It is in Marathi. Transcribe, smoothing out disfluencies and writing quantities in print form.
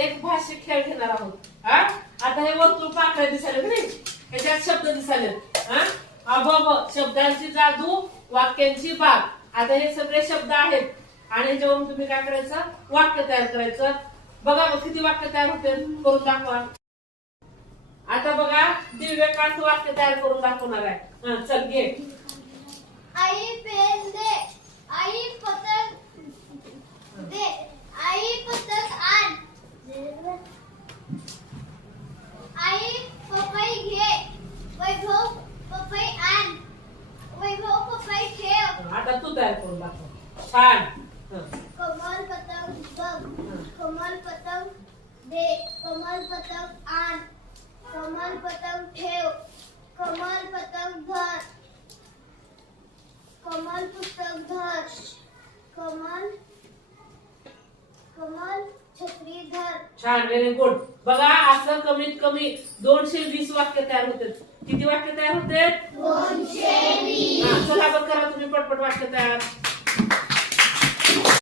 एक भाषिक खेळ घेणार आहोत. हा आता हे वर्तुळ पाकळ्या दिसायला नाही, ह्याच्यात शब्द दिसायले. हा अबब शब्दांची जादू, वाक्यांची बाग. आता हे सगळे शब्द आहेत आणि जेव्हा तुम्ही काय करायचं, वाक्य तयार करायचं. बघा किती वाक्य तयार होते, करून दाखवा. आता बघा दिव्यकांत वाक्य तयार करून दाखवणार आहे. चल घे. आई पेन दे, आई पतंग दे, आई पतंग आण, आई पपई घे, वैभव पपई आण, वैभव पपई ठेव. आता तू तयार करून दाखव. छान. कमल पतंग बघ, कमल पतंग दे, कमल पतंग आण, कमल पतंग ठेव, कमल पतंग धर, कमल पुस्तक धर, कमल छत्री धर. छान, व्हेरी गुड. बघा असं कमीत कमी 220 वाक्य तयार होते. किती वाक्य तयार होते? 220. चला बघ करा तुम्ही पटपट वाक्य तयार.